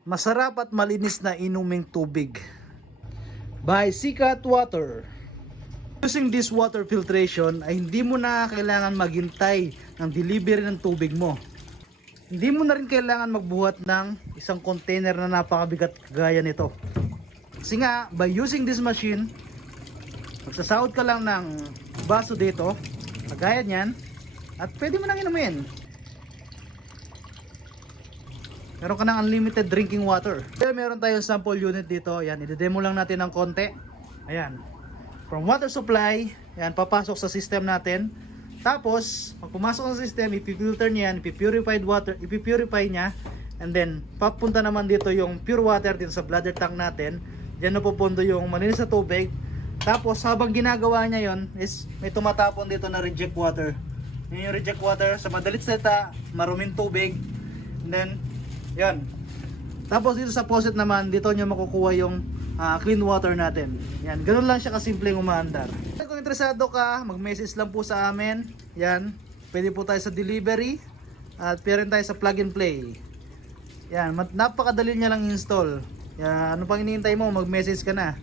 Masarap at malinis na inuming tubig by Sikat Water. Using this water filtration ay hindi mo na kailangan maghintay ng delivery ng tubig mo. Hindi mo na rin kailangan magbuhat ng isang container na napakabigat gaya nito. Kasi nga, by using this machine, magsasahod ka lang ng baso dito, kagaya niyan, at pwede mo nang inumin. Meron ka ng unlimited drinking water. Kaya meron tayong sample unit dito. Ayan, i-demo lang natin ng konti. Ayan. From water supply, ayan, papasok sa system natin. Tapos, pag pumasok sa system, ipipilter niya yan, ipipurified water, ipipurify niya. And then, papunta naman dito yung pure water dito sa bladder tank natin. Diyan napupundo yung malinis na tubig. Tapos, habang ginagawa niya yon is may tumatapon dito na reject water. Yun yung reject water. Sa madalit salita, maruming tubig. And then, yan. Tapos dito sa faucet naman, dito nyo makukuha yung clean water natin. Yan, ganun lang siya kasimpleng umaandar. Kung interesado ka, mag-message lang po sa amin. Yan, pwede po tayo sa delivery. At pwede rin tayo sa plug and play. Yan, napakadali niya lang install. Yan, ano pang hinihintay mo, mag-message ka na.